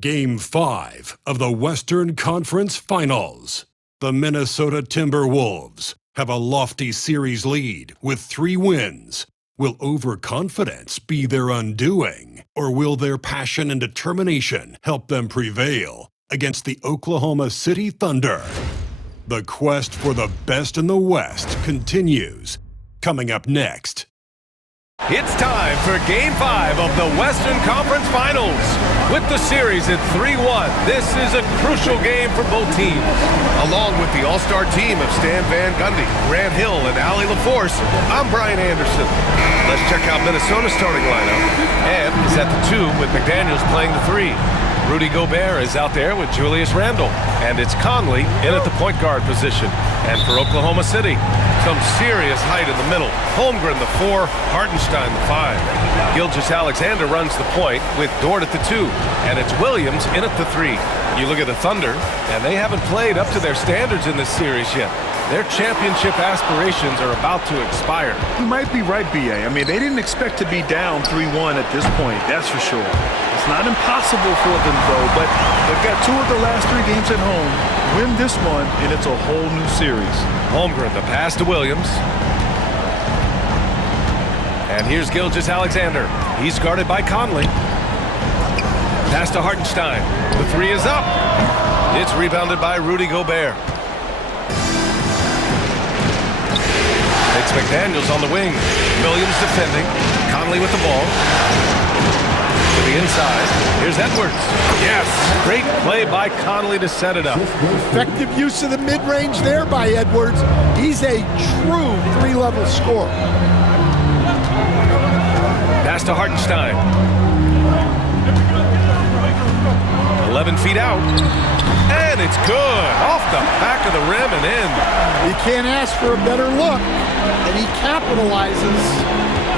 Game 5 of the Western Conference Finals. The Minnesota Timberwolves have a lofty series lead with 3 wins. Will overconfidence be their undoing, or will their passion and determination help them prevail against the Oklahoma City Thunder? The quest for the best in the West continues. Coming up next. It's time for Game 5 of the Western Conference Finals. With the series at 3-1, this is a crucial game for both teams. Along with the all-star team of Stan Van Gundy, Grant Hill, and Allie LaForce, I'm Brian Anderson. Let's check out Minnesota's starting lineup. Ed is at the 2 with McDaniels playing the 3. Rudy Gobert is out there with Julius Randle. And it's Conley in at the point guard position. And for Oklahoma City, some serious height in the middle. Holmgren the 4, Hartenstein the 5. Gilgeous-Alexander runs the point with Dort at the 2. And it's Williams in at the 3. You look at the Thunder, and they haven't played up to their standards in this series yet. Their championship aspirations are about to expire. You might be right, B.A. I mean, they didn't expect to be down 3-1 at this point, that's for sure. It's not impossible for them, though, but they've got 2 of the last 3 games at home. Win this one, and it's a whole new series. Holmgren, the pass to Williams. And here's Gilgeous-Alexander. He's guarded by Conley. Pass to Hartenstein. The 3 is up. It's rebounded by Rudy Gobert. It's McDaniels on the wing. Williams defending. Conley with the ball. To the inside. Here's Edwards. Yes. Great play by Conley to set it up. Effective use of the mid-range there by Edwards. He's a true 3-level scorer. Pass to Hartenstein. 11 feet out. And it's good. Off the back of the rim and in. You can't ask for a better look. And he capitalizes.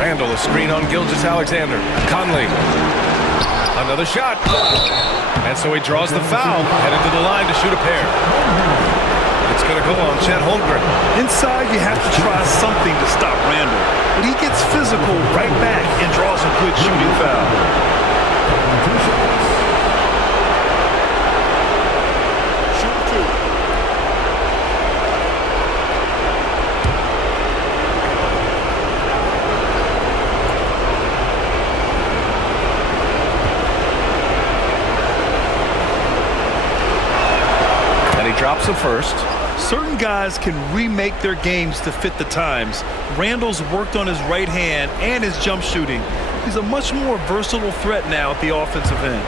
Randle, a screen on Gilgeous-Alexander. Conley. Another shot. And so he draws the foul. Headed to the line to shoot a pair. It's going to go on Chet Holmgren. Inside, you have to try something to stop Randle. But he gets physical right back and draws a good shooting foul. Drops him first. Certain guys can remake their games to fit the times. Randle's worked on his right hand and his jump shooting. He's a much more versatile threat now at the offensive end.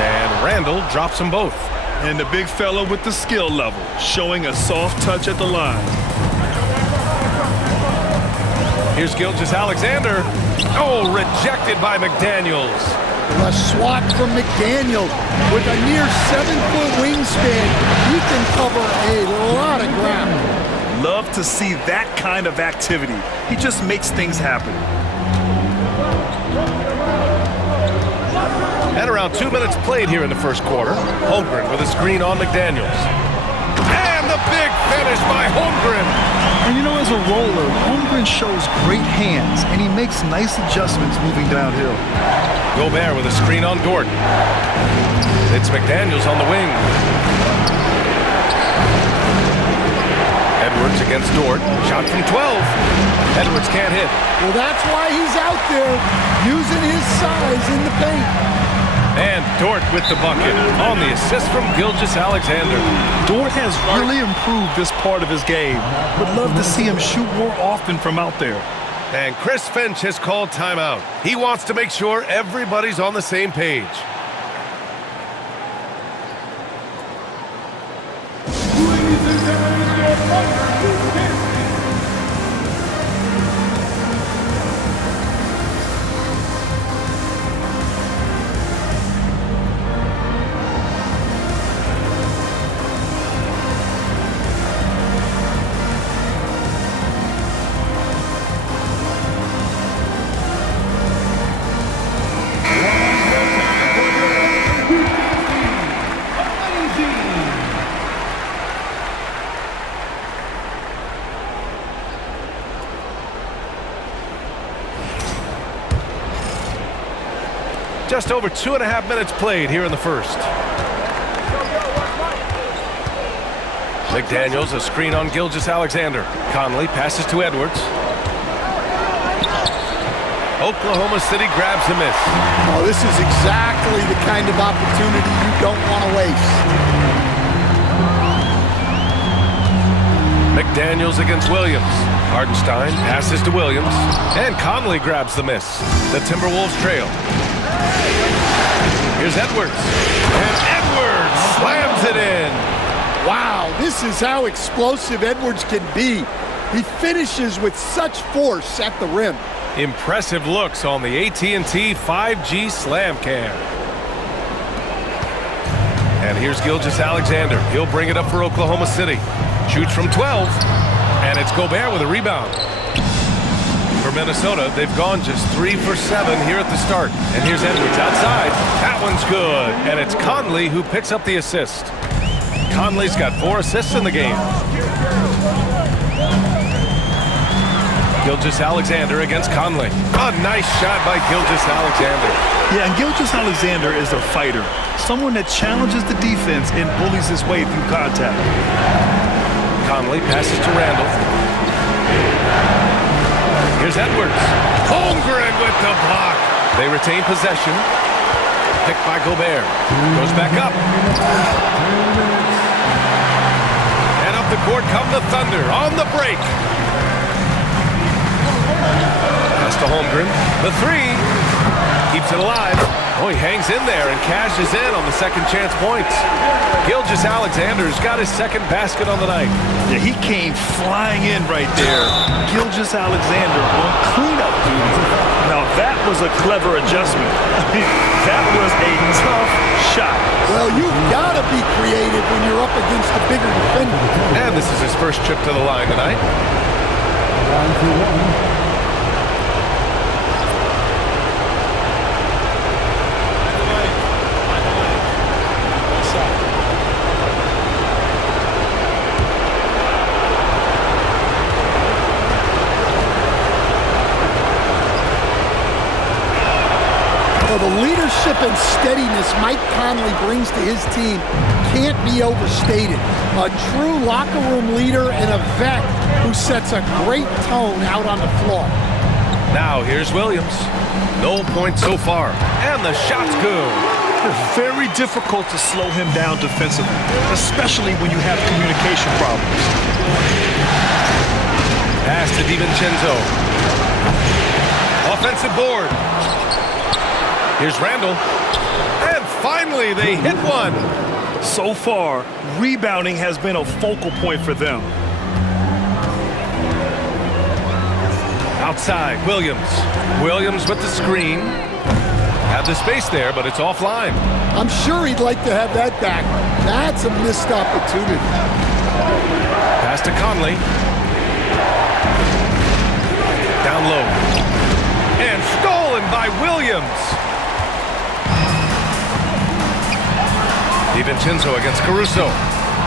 And Randle drops them both. And the big fella with the skill level, showing a soft touch at the line. Here's Gilgeous-Alexander. Oh, rejected by McDaniels. A swat from McDaniels with a near 7-foot wingspan. He can cover a lot of ground. Love to see that kind of activity. He just makes things happen. And around 2 minutes played here in the first quarter. Holmgren with a screen on McDaniels. And the big finish by Holmgren. And you know, as a roller, Holmgren shows great hands, and he makes nice adjustments moving downhill. Gobert with a screen on Dort. It's McDaniels on the wing. Edwards against Dort. Shot from 12. Edwards can't hit. Well, that's why he's out there using his size in the paint. And Dort with the bucket on the assist from Gilgeous-Alexander. Dort has really improved this part of his game. Would love to see him shoot more often from out there. And Chris Finch has called timeout. He wants to make sure everybody's on the same page. Just over 2.5 minutes played here in the first. McDaniels, a screen on Gilgeous-Alexander. Conley passes to Edwards. Oklahoma City grabs the miss. Oh, this is exactly the kind of opportunity you don't want to waste. McDaniels against Williams. Hardenstein passes to Williams. And Conley grabs the miss. The Timberwolves trail. Here's Edwards. And Edwards slams it in. Wow, this is how explosive Edwards can be. He finishes with such force at the rim. Impressive looks on the AT&T 5G Slam Cam. And here's Gilgeous-Alexander. He'll bring it up for Oklahoma City. Shoots from 12. And it's Gobert with a rebound. For Minnesota, they've gone just 3 for 7 here at the start. And here's Edwards outside. That one's good. And it's Conley who picks up the assist. Conley's got 4 assists in the game. Gilgeous-Alexander against Conley. A nice shot by Gilgeous-Alexander. Yeah, and Gilgeous-Alexander is a fighter. Someone that challenges the defense and bullies his way through contact. Conley passes to Randall. Here's Edwards. Holmgren with the block. They retain possession. Picked by Gobert. Goes back up. And up the court come the Thunder on the break. Pass to Holmgren. The three. Keeps it alive. Oh, he hangs in there and cashes in on the second chance points. Gilgeous-Alexander's got his second basket on the night. Yeah, he came flying in right there. Gilgeous-Alexander on cleanup duty. Now that was a clever adjustment. I mean, that was a tough shot. Well, you've got to be creative when you're up against a bigger defender. And this is his first trip to the line tonight. The leadership and steadiness Mike Conley brings to his team can't be overstated. A true locker room leader and a vet who sets a great tone out on the floor. Now here's Williams. No points so far. And the shot's good. It's very difficult to slow him down defensively, especially when you have communication problems. Pass to DiVincenzo. Offensive board. Here's Randall. And finally, they hit one. So far, rebounding has been a focal point for them. Outside, Williams. Williams with the screen. Had the space there, but it's offline. I'm sure he'd like to have that back. That's a missed opportunity. Pass to Conley. Down low. And stolen by Williams. DiVincenzo against Caruso.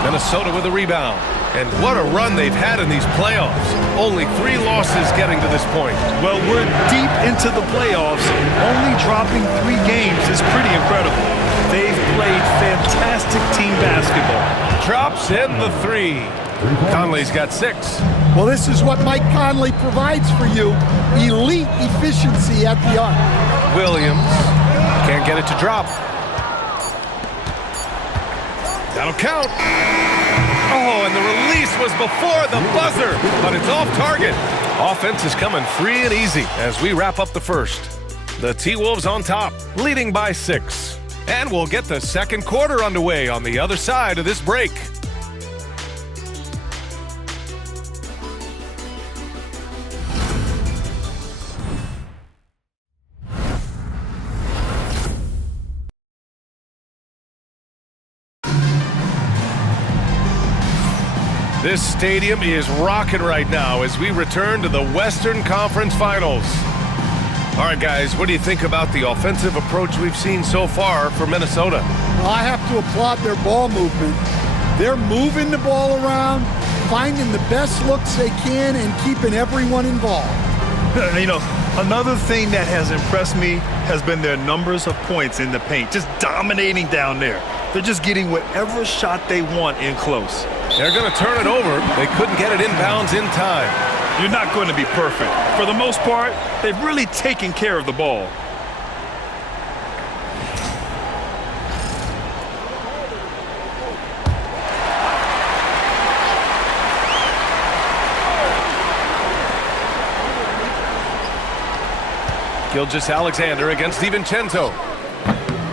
Minnesota with a rebound. And what a run they've had in these playoffs. Only 3 losses getting to this point. Well, we're deep into the playoffs. Only dropping 3 games is pretty incredible. They've played fantastic team basketball. Drops in the 3. Conley's got 6. Well, this is what Mike Conley provides for you. Elite efficiency at the arc. Williams can't get it to drop. That'll count. Oh, and the release was before the buzzer, but it's off target. Offense is coming free and easy as we wrap up the first. The T-Wolves on top, leading by 6. And we'll get the second quarter underway on the other side of this break. This stadium is rocking right now as we return to the Western Conference Finals. All right, guys, what do you think about the offensive approach we've seen so far for Minnesota? Well, I have to applaud their ball movement. They're moving the ball around, finding the best looks they can, and keeping everyone involved. You know, another thing that has impressed me has been their numbers of points in the paint, just dominating down there. They're just getting whatever shot they want in close. They're going to turn it over. They couldn't get it inbounds in time. You're not going to be perfect. For the most part, they've really taken care of the ball. Gilgeous-Alexander against DiVincenzo.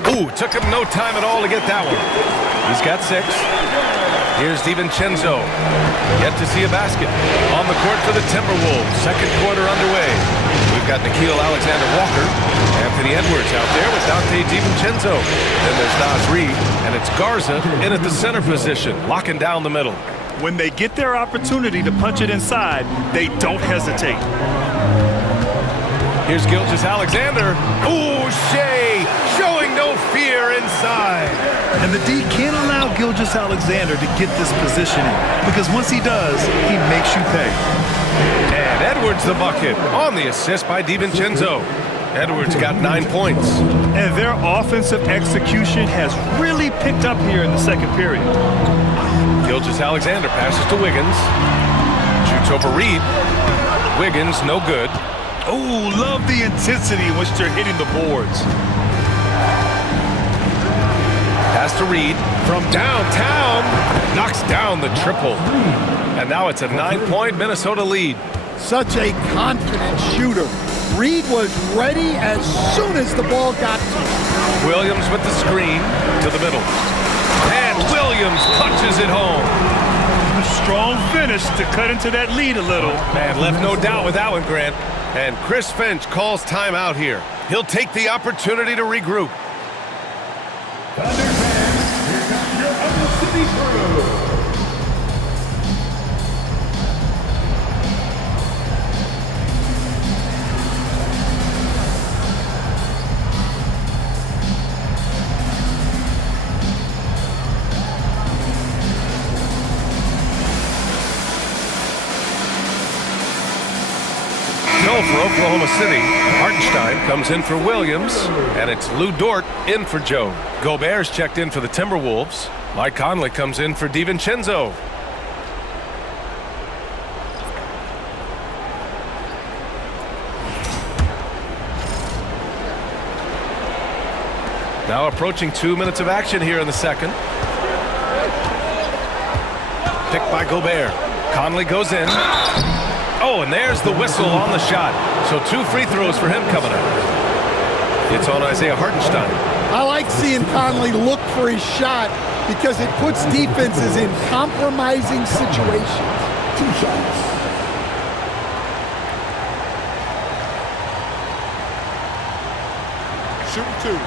Ooh, took him no time at all to get that one. He's got 6. Here's DiVincenzo. Yet to see a basket. On the court for the Timberwolves. Second quarter underway. We've got Nickeil Alexander-Walker. Anthony Edwards out there with Dante DiVincenzo. Then there's Naz Reid. And it's Garza in at the center position, locking down the middle. When they get their opportunity to punch it inside, they don't hesitate. Here's Gilgeous-Alexander. Ooh, Shea showing no fear inside. And the D can't allow Gilgeous-Alexander to get this positioning because once he does, he makes you pay. And Edwards the bucket on the assist by DiVincenzo. Edwards got 9 points. And their offensive execution has really picked up here in the second period. Gilgeous-Alexander passes to Wiggins. Shoots over Reid. Wiggins, no good. Oh, love the intensity in which they're hitting the boards. Pass to Reid from downtown. Knocks down the triple. And now it's a 9-point Minnesota lead. Such a confident shooter. Reid was ready as soon as the ball got to him. Williams with the screen to the middle. And Williams punches it home. A strong finish to cut into that lead a little. Man, left no doubt with that one, Grant. And Chris Finch calls timeout here. He'll take the opportunity to regroup. Thunder fans, here comes your Oklahoma City crew. For Oklahoma City, Hartenstein comes in for Williams, and it's Lou Dort in for Joe. Gobert's checked in for the Timberwolves. Mike Conley comes in for DiVincenzo. Now approaching 2 minutes of action here in the second. Picked by Gobert. Conley goes in. Oh, and there's the whistle on the shot. So 2 free throws for him coming up. It's on Isaiah Hartenstein. I like seeing Conley look for his shot because it puts defenses in compromising situations. 2 shots. Shoot 2.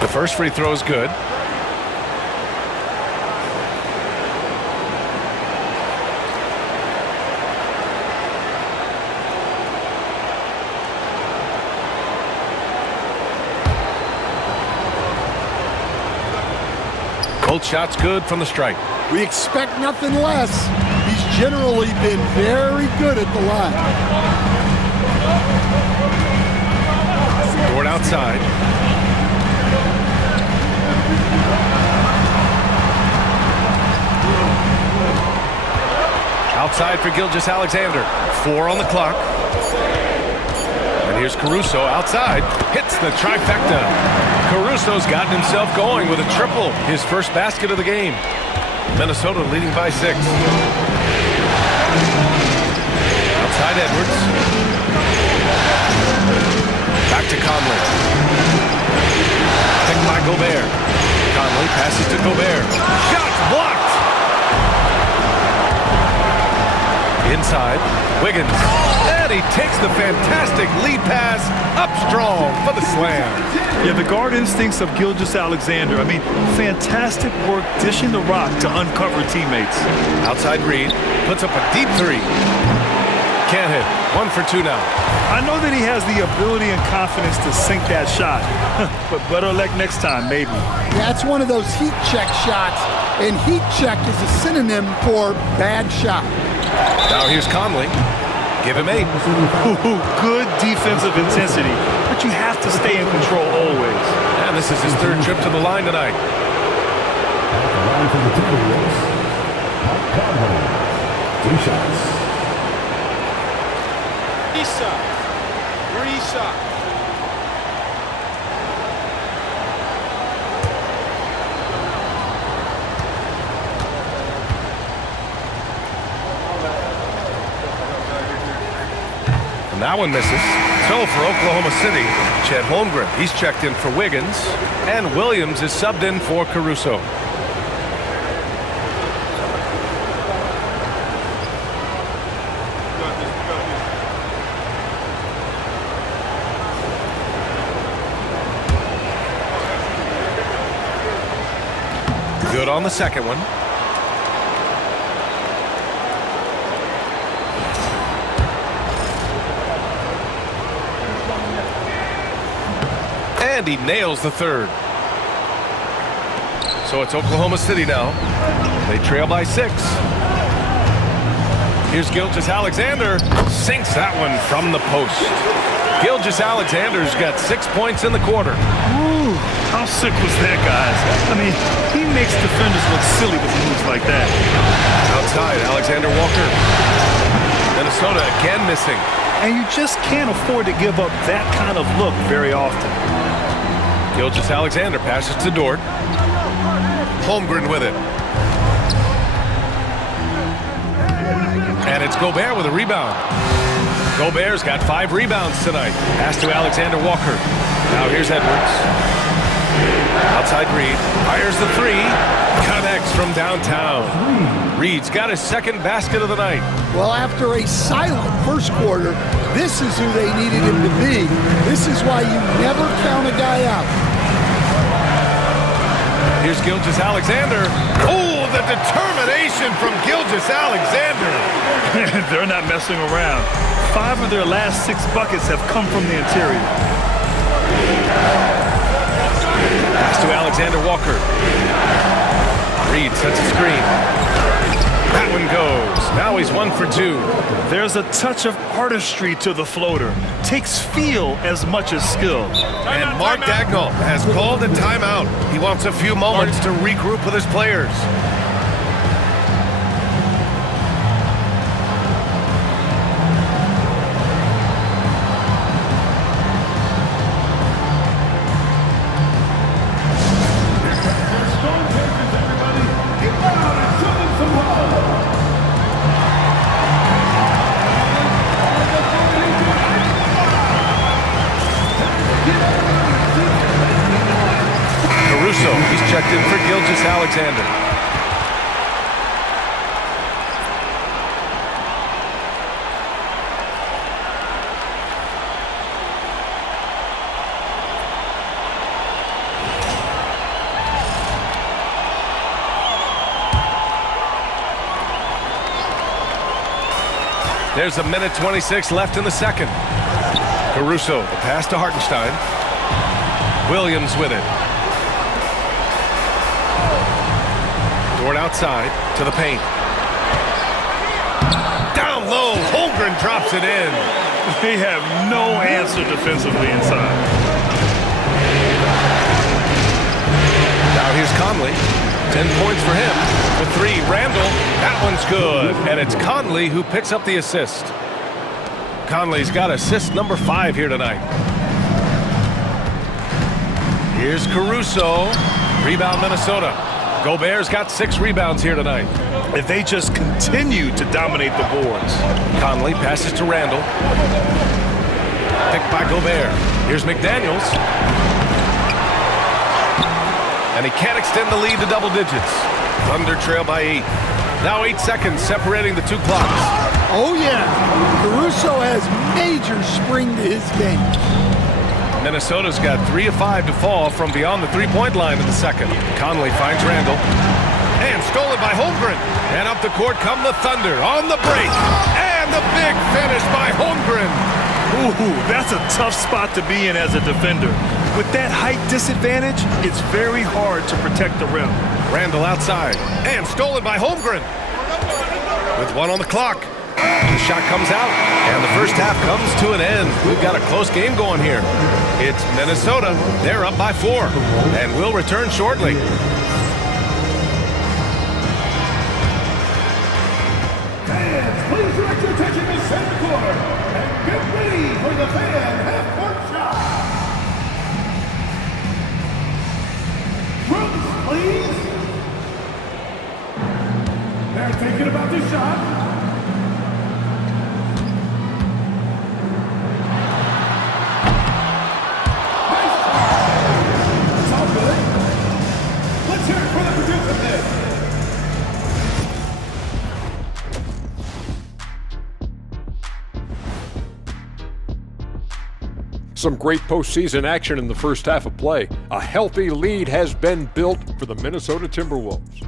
The first free throw is good. Both shots good from the stripe. We expect nothing less. He's generally been very good at the line. Dort outside. Outside for Gilgeous-Alexander. 4 on the clock. And here's Caruso outside. Hits the trifecta. Caruso's gotten himself going with a triple. His first basket of the game. Minnesota leading by 6. Outside Edwards. Back to Conley. Picked by Gobert. Conley passes to Gobert. Shots blocked. Inside, Wiggins, and he takes the fantastic lead pass up strong for the slam. Yeah, the guard instincts of Gilgeous-Alexander. I mean, fantastic work dishing the rock to uncover teammates. Outside Reid puts up a deep 3. Can't hit. 1 for 2 now. I know that he has the ability and confidence to sink that shot, but better luck next time, maybe. That's one of those heat check shots, and heat check is a synonym for bad shot. Now here's Conley. Give him 8. Good defensive intensity, but you have to stay in control always. And this is his 3rd trip to the line tonight. At the line for the Timberwolves, Mike Conley. 2 shots. Risa. And that one misses. So for Oklahoma City, Chet Holmgren, he's checked in for Wiggins, and Williams is subbed in for Caruso. Good on the second one. And he nails the 3rd. So it's Oklahoma City now. They trail by 6. Here's Gilgeous-Alexander. Sinks that one from the post. Gilgeous-Alexander's got 6 points in the quarter. Ooh, how sick was that, guys? I mean, he makes defenders look silly with moves like that. Outside, Alexander Walker. Minnesota again missing. And you just can't afford to give up that kind of look very often. Gilgeous-Alexander passes to Dort. Holmgren with it. And it's Gobert with a rebound. Gobert's got 5 rebounds tonight. Pass to Alexander Walker. Now here's Edwards. Outside Reed. Fires the 3. Connects from downtown. Reed's got his 2nd basket of the night. Well, after a silent first quarter, this is who they needed him to be. This is why you never count a guy out. Here's Gilgeous-Alexander. Oh, the determination from Gilgeous-Alexander. They're not messing around. 5 of their last 6 buckets have come from the interior. Pass to Alexander Walker. Reed sets a screen. That one goes. Now he's 1 for 2. There's a touch of artistry to the floater. Takes feel as much as skill. And Mark Dagnall has called a timeout. He wants a few moments to regroup with his players. He's checked in for Gilgeous-Alexander. There's 1:26 left in the second. Caruso, the pass to Hartenstein. Williams with it. Dort outside to the paint. Down low, Holmgren drops it in. They have no answer defensively inside. Now here's Conley. 10 points for him. For 3, Randall. That one's good. And it's Conley who picks up the assist. Conley's got assist number 5 here tonight. Here's Caruso. Rebound Minnesota. Gobert's got 6 rebounds here tonight. If they just continue to dominate the boards. Conley passes to Randall. Picked by Gobert. Here's McDaniels. And he can't extend the lead to double digits. Thunder trail by 8. Now 8 seconds separating the 2 clocks. Oh, yeah. Caruso has major spring to his game. Minnesota's got 3 of 5 to fall from beyond the 3-point line in the second. Conley finds Randall. And stolen by Holmgren. And up the court come the Thunder on the break. And And the big finish by Holmgren. Ooh, that's a tough spot to be in as a defender. With that height disadvantage, it's very hard to protect the rim. Randall outside, and stolen by Holmgren. With 1 on the clock. The shot comes out, and the first half comes to an end. We've got a close game going here. It's Minnesota. They're up by 4, and we'll return shortly. Fans, please direct your attention to center court and get ready for the fan half-court shot. Rooms, please. They're thinking about the shot. Nice shot. It's all good. Let's hear it for the producer then. Some great postseason action in the first half of play. A healthy lead has been built for the Minnesota Timberwolves.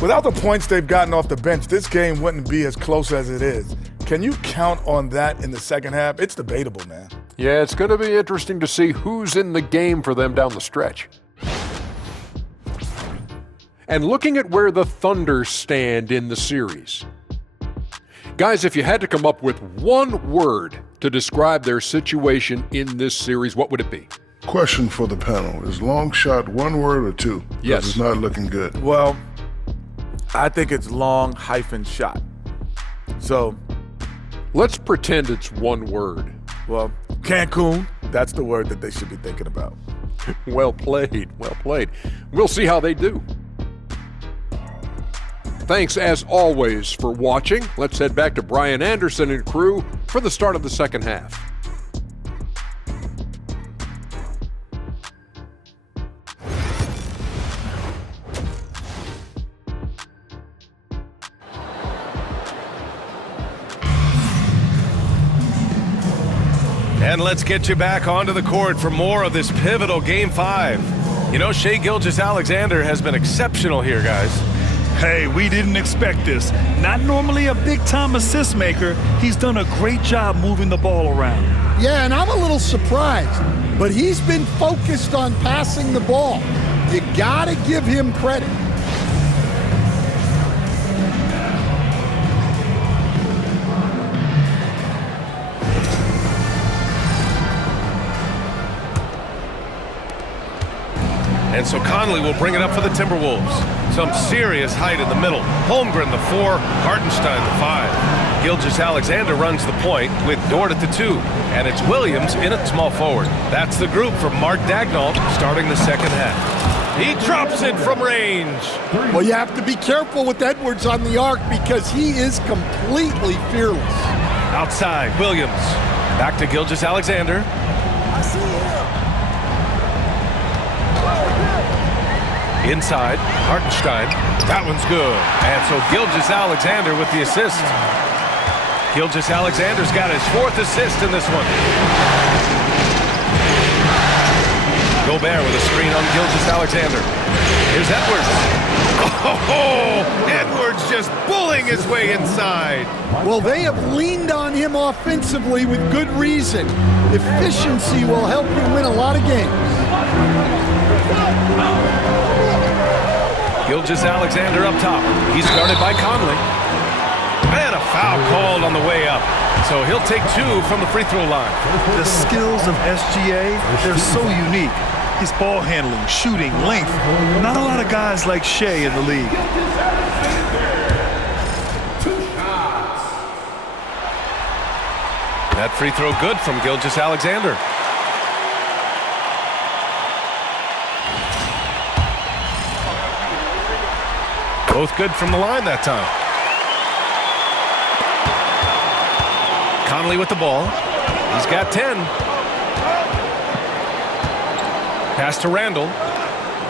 Without the points they've gotten off the bench, this game wouldn't be as close as it is. Can you count on that in the second half? It's debatable, man. Yeah, it's going to be interesting to see who's in the game for them down the stretch. And looking at where the Thunder stand in the series. Guys, if you had to come up with one word to describe their situation in this series, what would it be? Question for the panel. Is long shot one word or two? Yes. It's not looking good. Well, I think it's long hyphen shot. So, Let's pretend it's one word. well, Cancun, that's the word that they should be thinking about. Well played, well played. We'll see how they do. Thanks, as always, for watching. Let's head back to Brian Anderson and crew for the start of the second half. And let's get you back onto the court for more of this pivotal Game 5. You know, Shai Gilgeous-Alexander has been exceptional here, guys. Hey, we didn't expect this. Not normally a big-time assist maker, he's done a great job moving the ball around. Yeah, and I'm a little surprised, but he's been focused on passing the ball. You gotta give him credit. And so Conley will bring it up for the Timberwolves. Some serious height in the middle. Holmgren the 4, Hartenstein the 5. Gilgeous-Alexander runs the point with Dort at the 2. And it's Williams in at small forward. That's the group from Mark Daigneault starting the second half. He drops it from range. Well, you have to be careful with Edwards on the arc because he is completely fearless. Outside, Williams. Back to Gilgeous-Alexander. I see him. Inside, Hartenstein. That one's good. And so Gilgeous-Alexander with the assist. Gilgeous-Alexander's got his 4th assist in this one. Gobert with a screen on Gilgeous-Alexander. Here's Edwards. Oh, Edwards just bullying his way inside. Well, they have leaned on him offensively with good reason. Efficiency will help you win a lot of games. Gilgeous-Alexander up top. He's guarded by Conley. And a foul called on the way up. So he'll take 2 from the free throw line. The skills of SGA, they're so unique. His ball handling, shooting, length. Not a lot of guys like Shai in the league. That free throw good from Gilgeous-Alexander. Both good from the line that time. Conley with the ball. He's got 10. Pass to Randall.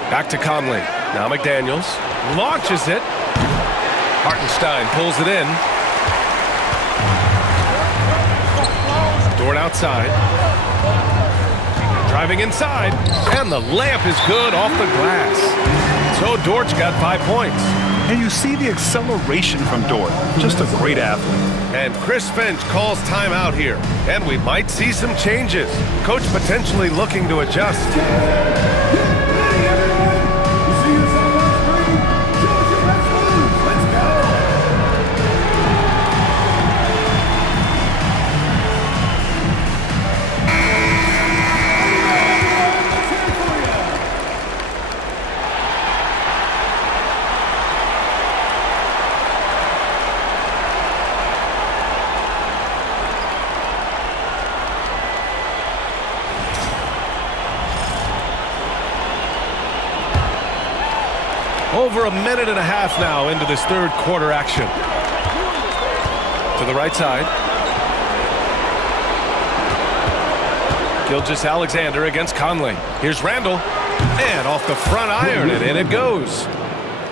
Back to Conley. Now McDaniels launches it. Hartenstein pulls it in. Dort outside. Driving inside. And the layup is good off the glass. So Dort's got 5 points. And you see the acceleration from Dort. Just a great athlete. And Chris Finch calls timeout here. And we might see some changes. Coach potentially looking to adjust. Over a minute and a half now into this third quarter action. To the right side. Gilgeous-Alexander against Conley. Here's Randall. And off the front iron, and in it goes.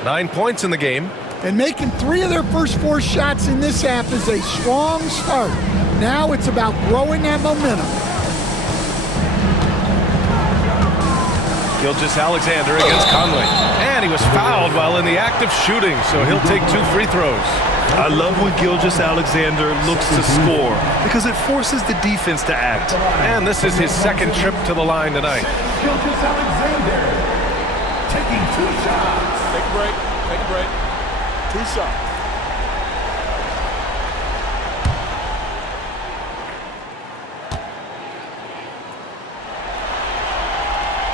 9 points in the game. And making 3 of their first 4 shots in this half is a strong start. Now it's about growing that momentum. Gilgeous-Alexander against Conley. And he was fouled while in the act of shooting, so he'll take 2 free throws. I love when Gilgeous-Alexander looks to score because it forces the defense to act. And this is his second trip to the line tonight. Gilgeous-Alexander taking 2 shots. Take a break. Take a break. 2 shots.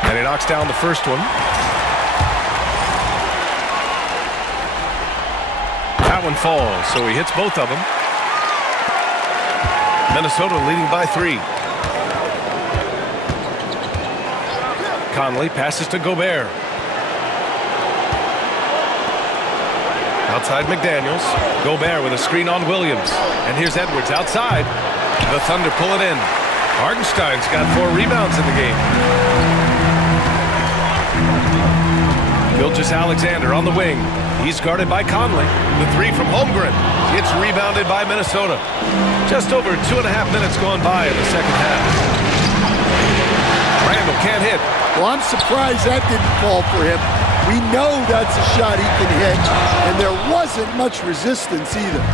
And he knocks down the first one. That one falls, so he hits both of them. Minnesota leading by 3. Conley passes to Gobert. Outside McDaniels. Gobert with a screen on Williams. And here's Edwards outside. The Thunder pull it in. Hartenstein's got 4 rebounds in the game. Gilgeous-Alexander on the wing. He's guarded by Conley. The 3 from Holmgren. It's rebounded by Minnesota. Just over 2.5 minutes gone by in the second half. Randall can't hit. Well, I'm surprised that didn't fall for him. We know that's a shot he can hit, and there wasn't much resistance either.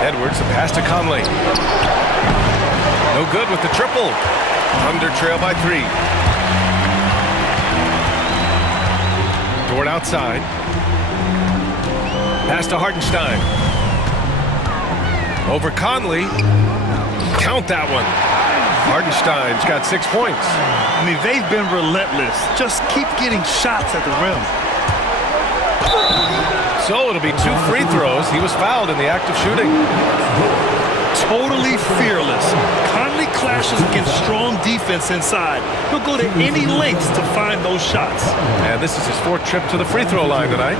Edwards, the pass to Conley. No good with the triple. Thunder trail by 3. Dort outside. Pass to Hartenstein. Over Conley. Count that one. Hartenstein's got 6 points. I mean, they've been relentless. Just keep getting shots at the rim. So it'll be 2 free throws. He was fouled in the act of shooting. Totally fearless. Conley clashes against strong defense inside. He'll go to any lengths to find those shots. And this is his 4th trip to the free throw line tonight.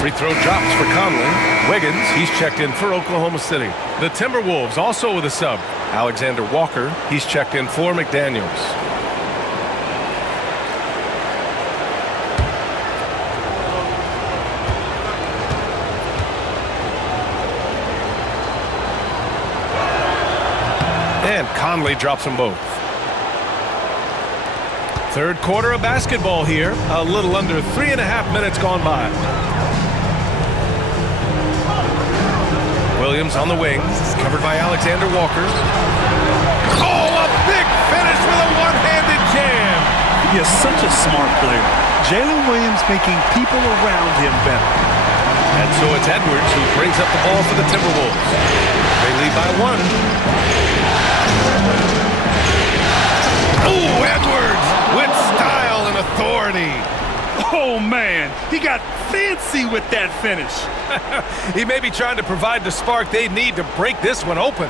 Free throw drops for Conley. Wiggins, he's checked in for Oklahoma City. The Timberwolves also with a sub. Alexander Walker, he's checked in for McDaniels. And Conley drops them both. Third quarter of basketball here. A little under 3.5 minutes gone by. Williams on the wing, covered by Alexander Walker. Oh, a big finish with a one-handed jam. He is such a smart player. Jalen Williams making people around him better. And so it's Edwards who brings up the ball for the Timberwolves. They lead by 1. Oh, Edwards with style and authority. Oh, man, he got fancy with that finish. He may be trying to provide the spark they need to break this one open.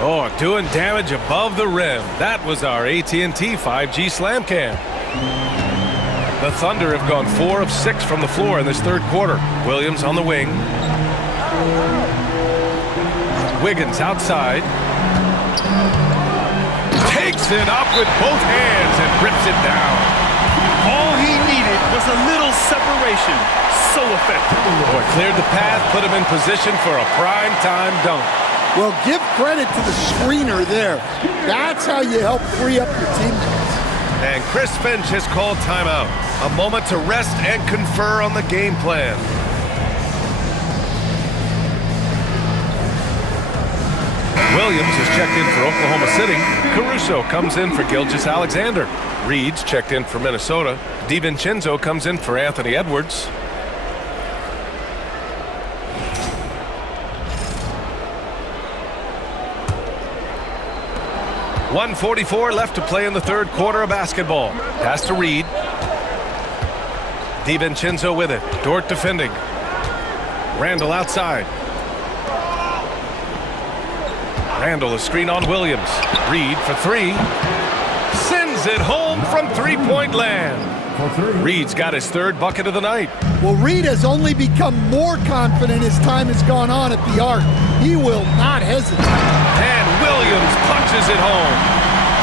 Oh, doing damage above the rim. That was our AT&T 5G Slam Cam. The Thunder have gone 4 of 6 from the floor in this third quarter. Williams on the wing. Wiggins outside. Takes it up with both hands and rips it down. All he needed was just a little separation. So effective. Boy, cleared the path, put him in position for a prime-time dunk. Well, give credit to the screener there. That's how you help free up your teammates. And Chris Finch has called timeout. A moment to rest and confer on the game plan. Williams is checked in for Oklahoma City. Caruso comes in for Gilgeous-Alexander. Reed's checked in for Minnesota. DiVincenzo comes in for Anthony Edwards. .144 left to play in the third quarter of basketball. Pass to Reed. DiVincenzo with it. Dort defending. Randall outside. Randall a screen on Williams. Reed for three. Sends it home from three-point land. Reed's got his third bucket of the night. Well, Reed has only become more confident as time has gone on at the arc. He will not hesitate. And Williams punches it home.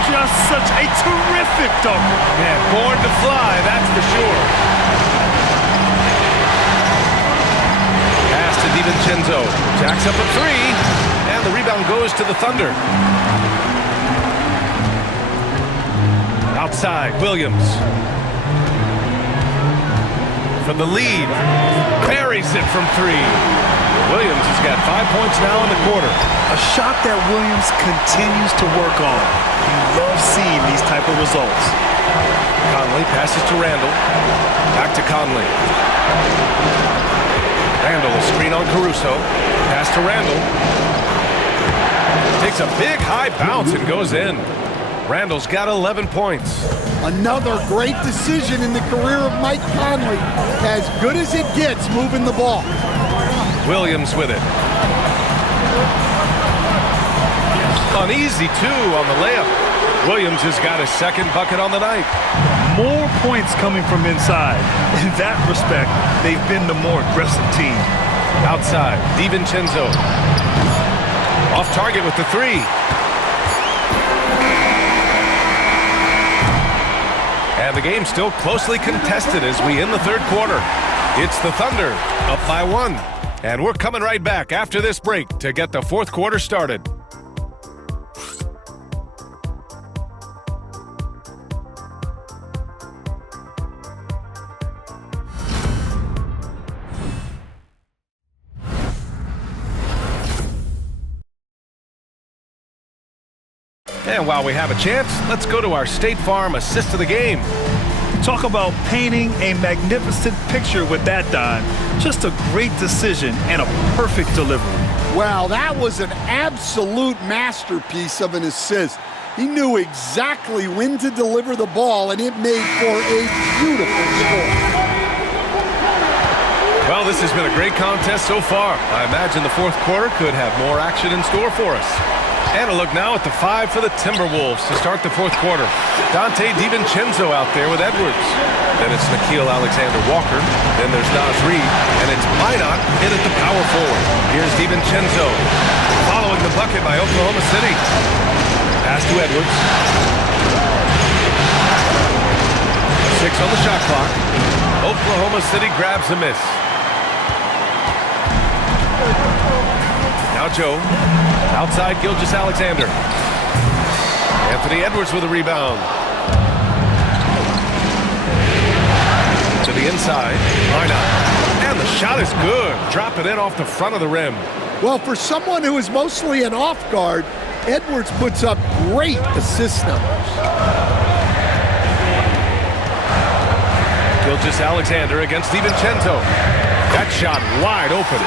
Just such a terrific dunk. Man, born to fly, that's for sure. Pass to DiVincenzo. Jacks up a three. And the rebound goes to the Thunder. Outside, Williams. For the lead. Buries it from three. Williams has got 5 points now in the quarter. A shot that Williams continues to work on. You love seeing these type of results. Conley passes to Randall. Back to Conley. Randall a screen on Caruso. Pass to Randall. Takes a big high bounce and goes in. Randall's got 11 points. Another great decision in the career of Mike Conley. As good as it gets moving the ball. Williams with it. An easy two on the layup. Williams has got his second bucket on the night. More points coming from inside. In that respect, they've been the more aggressive team. Outside, DiVincenzo. Off target with the three. And the game's still closely contested as we end the third quarter. It's the Thunder up by one. And we're coming right back after this break to get the fourth quarter started. And while we have a chance, let's go to our State Farm assist of the game. Talk about painting a magnificent picture with that, Don. Just a great decision and a perfect delivery. Wow, that was an absolute masterpiece of an assist. He knew exactly when to deliver the ball, and it made for a beautiful score. Well, this has been a great contest so far. I imagine the fourth quarter could have more action in store for us. And a look now at the five for the Timberwolves to start the fourth quarter. Dante DiVincenzo out there with Edwards. Then it's Nickeil Alexander-Walker. Then there's Naz Reid. And it's Minot in at the power forward. Here's DiVincenzo. Following the bucket by Oklahoma City. Pass to Edwards. 6 on the shot clock. Oklahoma City grabs a miss. Now Joe. Outside Gilgeous-Alexander. Anthony Edwards with a rebound. To the inside. Minot. And the shot is good. Drop it in off the front of the rim. Well, for someone who is mostly an off guard, Edwards puts up great assist numbers. Gilgeous-Alexander against DiVincenzo. That shot wide open.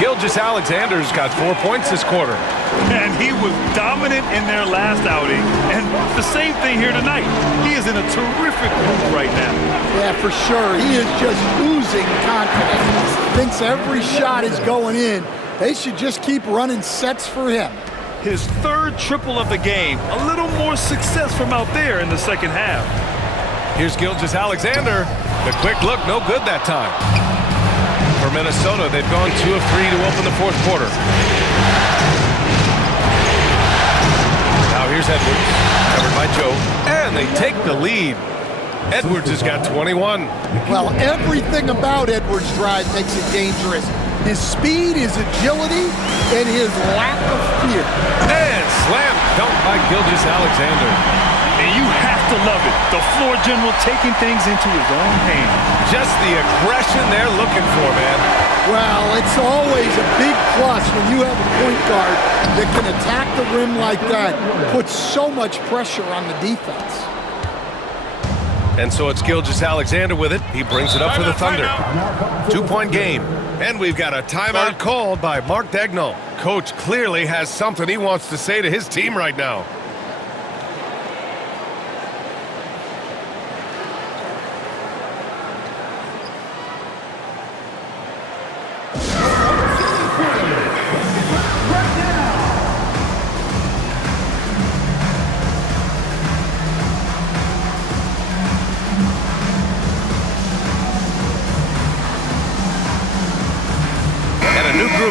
Gilgeous-Alexander's got 4 points this quarter. And he was dominant in their last outing. And the same thing here tonight. He is in a terrific group right now. Yeah, for sure. He is just oozing confidence. Thinks every shot is going in. They should just keep running sets for him. His third triple of the game. A little more success from out there in the second half. Here's Gilgeous-Alexander. The quick look, no good that time. For Minnesota, they've gone 2 of 3 to open the fourth quarter. Now here's Edwards, covered by Joe, and they take the lead. Edwards has got 21. Well, everything about Edwards' drive makes it dangerous. His speed, his agility, and his lack of fear. And slam dunk by Gilgeous-Alexander. And you have to love it. The floor general taking things into his own hands. Just the aggression they're looking for, man. Well, it's always a big plus when you have a point guard that can attack the rim like that, puts so much pressure on the defense. And so it's Gilgeous-Alexander with it. He brings it up for the Thunder. 2-point game. And we've got a timeout called by Mark Daigneault. Coach clearly has something he wants to say to his team right now.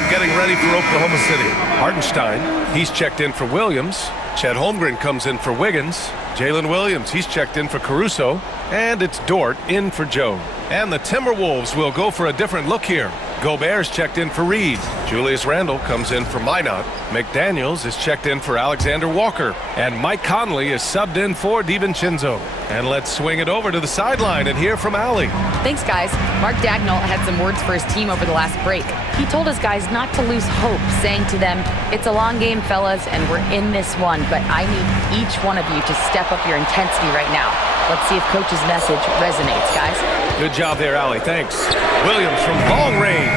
Getting ready for Oklahoma City. Hartenstein, he's checked in for Williams. Chet Holmgren comes in for Wiggins. Jalen Williams, he's checked in for Caruso. And it's Dort in for Joe. And the Timberwolves will go for a different look here. Gobert's checked in for Reed. Julius Randle comes in for Minot. McDaniels is checked in for Alexander Walker. And Mike Conley is subbed in for DiVincenzo. And let's swing it over to the sideline and hear from Allie. Thanks, guys. Mark Daigneault had some words for his team over the last break. He told his guys not to lose hope, saying to them, "It's a long game, fellas, and we're in this one, but I need each one of you to step up your intensity right now." Let's see if Coach's message resonates, guys. Good job there, Allie. Thanks. Williams from long range.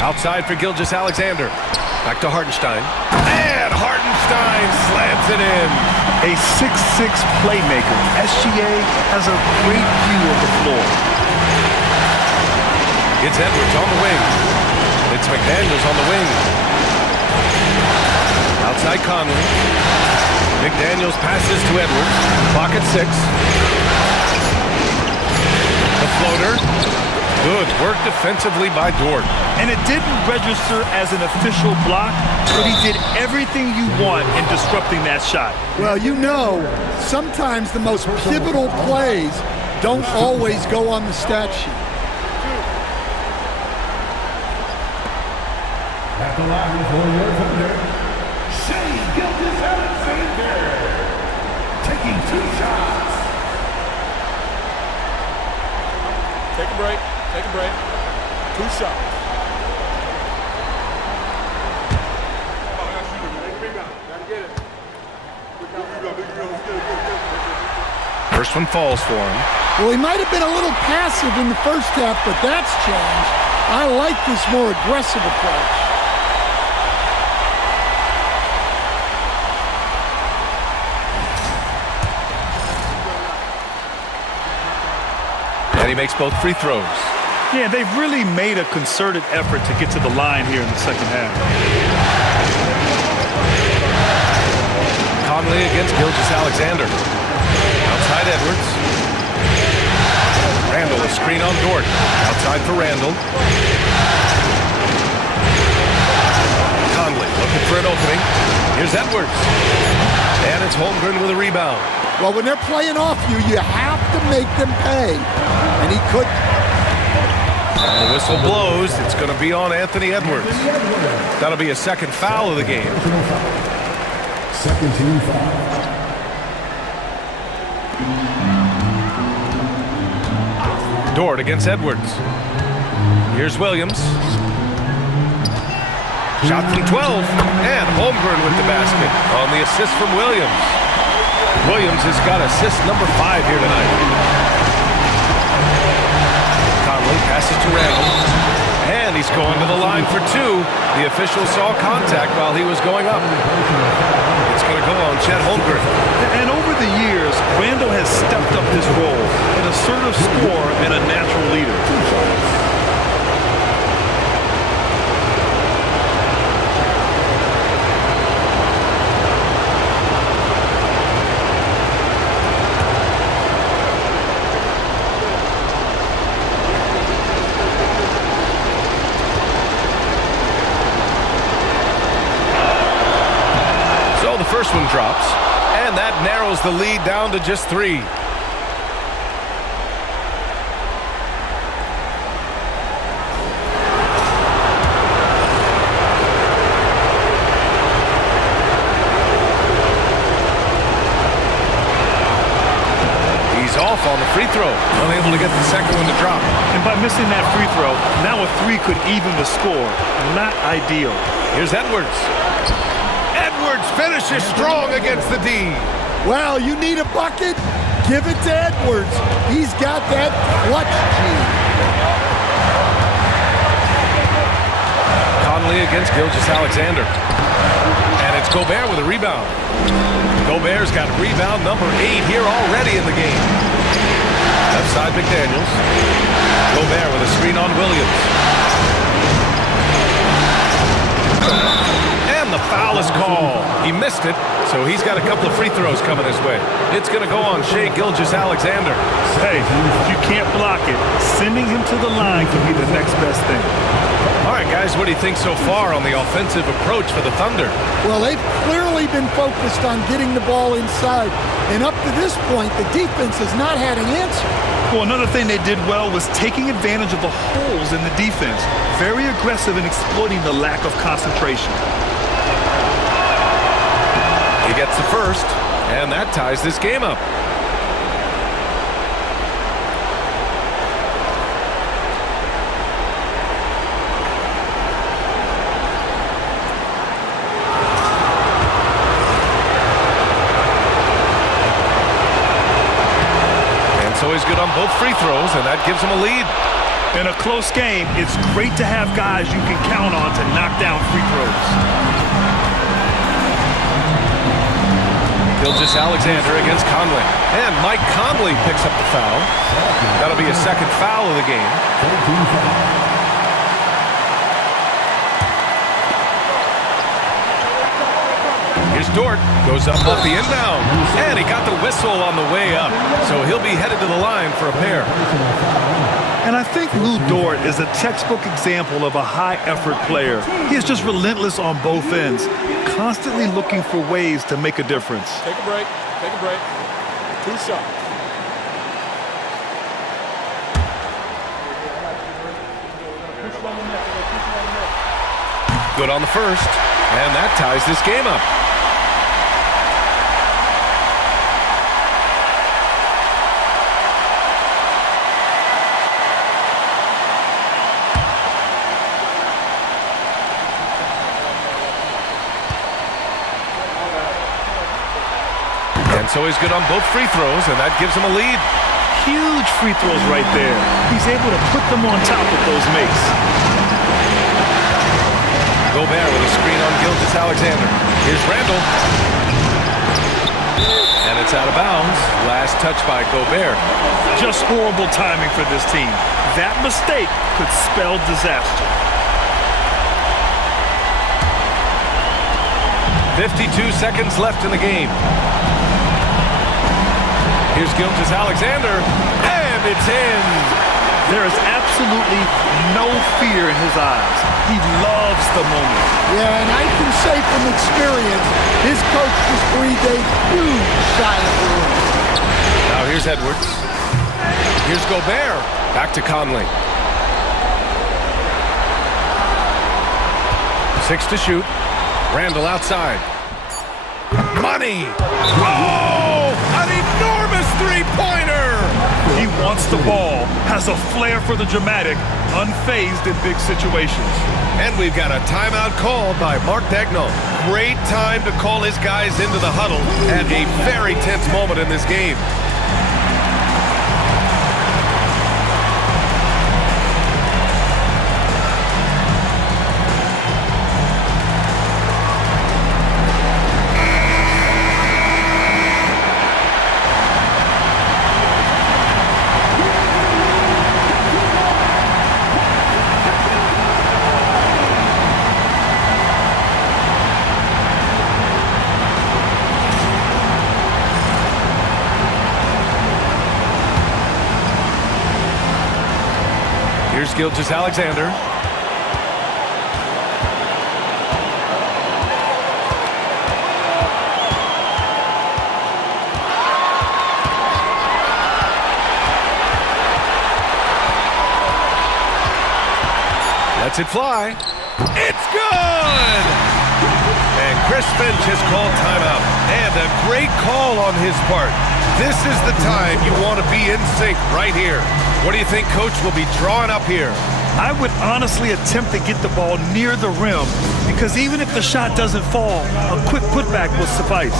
Outside for Gilgeous-Alexander. Back to Hartenstein. And Hartenstein slams it in. A 6'6" playmaker. SGA has a great view of the floor. It's Edwards on the wing. It's McDaniels on the wing. Outside Conley. McDaniels passes to Edwards. Clock at 6. The floater. Good work defensively by Dort. And it didn't register as an official block, but he did everything you want in disrupting that shot. Well, you know, sometimes the most pivotal plays don't always go on the stat sheet. At the line for your Thunder, Shai Gilgeous-Alexander, taking 2 shots. Take a break. Take a break. 2 shots. First one falls for him. Well, he might have been a little passive in the first half, but that's changed. I like this more aggressive approach. And he makes both free throws. Yeah, they've really made a concerted effort to get to the line here in the second half. Conley against Gilgeous-Alexander. Outside Edwards. Randle, a screen on Dort. Outside for Randle. Conley looking for an opening. Here's Edwards. And it's Holmgren with a rebound. Well, when they're playing off you, you have to make them pay. And he couldn't. And the whistle blows. It's going to be on Anthony Edwards. That'll be a second foul of the game. Second team foul. Dort against Edwards. Here's Williams. Shot from 12. And Holmgren with the basket on the assist from Williams. Williams has got assist number 5 here tonight. Conley passes to Randle. And he's going to the line for 2. The official saw contact while he was going up. It's going to go on Chet Holmgren. And over the years, Randle has stepped up his role, an assertive scorer and a natural leader. First one drops, and that narrows the lead down to just 3. throw. Unable to get the second one to drop. And by missing that free throw, now a three could even the score. Not ideal. Here's Edwards. Edwards finishes strong against the D. Well, you need a bucket? Give it to Edwards. He's got that clutch gene. Conley against Gilgeous-Alexander. And it's Gobert with a rebound. Gobert's got rebound number 8 here already in the game. Left side McDaniels. Gobert with a screen on Williams. And the foul is called. He missed it, so he's got a couple of free throws coming his way. It's going to go on Shai Gilgeous-Alexander. Hey, if you can't block it, sending him to the line could be the next best thing. All right, guys, what do you think so far on the offensive approach for the Thunder? Well, they've clearly been focused on getting the ball inside. And up to this point, the defense has not had an answer. Well, another thing they did well was taking advantage of the holes in the defense. Very aggressive in exploiting the lack of concentration. He gets the first, and that ties this game up. So he's good on both free throws, and that gives him a lead. In a close game, it's great to have guys you can count on to knock down free throws. Gilgeous-Alexander against Conley. And Mike Conley picks up the foul. That'll be his second foul of the game. Here's Dort, goes up off the inbound, and he got the whistle on the way up, so he'll be headed to the line for a pair. And I think Lou Dort is a textbook example of a high-effort player. He is just relentless on both ends, constantly looking for ways to make a difference. Take a break. Take a break. 2 shots. Good on the first, and that ties this game up. So he's good on both free throws, and that gives him a lead. Huge free throws right there. He's able to put them on top of those makes. Gobert with a screen on Gilgeous-Alexander. Here's Randall. And it's out of bounds. Last touch by Gobert. Just horrible timing for this team. That mistake could spell disaster. 52 seconds left in the game. Here's Gilgeous-Alexander, and it's in. There is absolutely no fear in his eyes. He loves the moment. Yeah, and I can say from experience, his coach just breathed a huge sigh of relief. Now here's Edwards. Here's Gobert. Back to Conley. 6 to shoot. Randall outside. Money! Oh! An enormous three-pointer! He wants the ball, has a flair for the dramatic, unfazed in big situations. And we've got a timeout called by Mark Daigneault. Great time to call his guys into the huddle at a very tense moment in this game. Here's Gilgeous-Alexander. Lets it fly. It's good! And Chris Finch has called timeout, and a great call on his part. This is the time you want to be in sync right here. What do you think Coach will be drawing up here? I would honestly attempt to get the ball near the rim because even if the shot doesn't fall, a quick putback will suffice.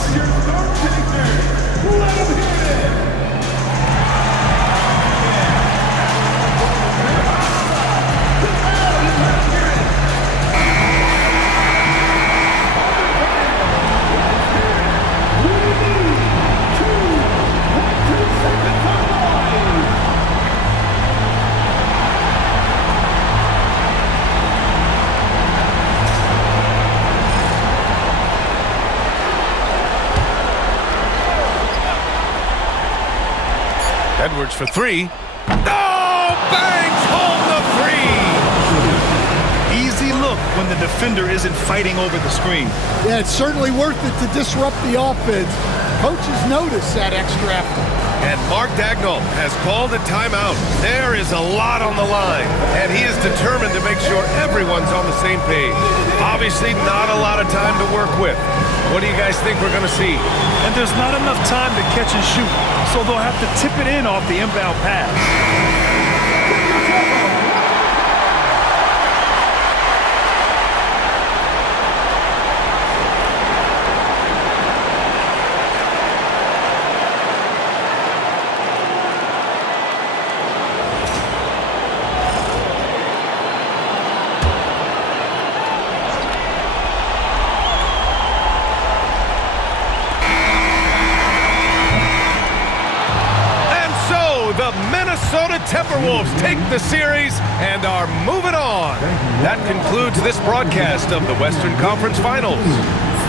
Edwards for three. Oh, bangs home the three. Easy look when the defender isn't fighting over the screen. Yeah, it's certainly worth it to disrupt the offense. Coaches notice that extra effort. And Mark Dagnall has called a timeout. There is a lot on the line, and he is determined to make sure everyone's on the same page. Obviously, not a lot of time to work with. What do you guys think we're going to see? And there's not enough time to catch and shoot, so they'll have to tip it in off the inbound pass. The Minnesota Timberwolves take the series and are moving on. That concludes this broadcast of the Western Conference Finals.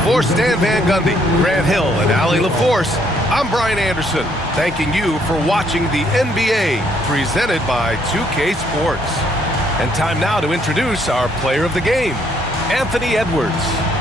For Stan Van Gundy, Grant Hill, and Allie LaForce, I'm Brian Anderson, thanking you for watching the NBA presented by 2K Sports. And time now to introduce our player of the game, Anthony Edwards.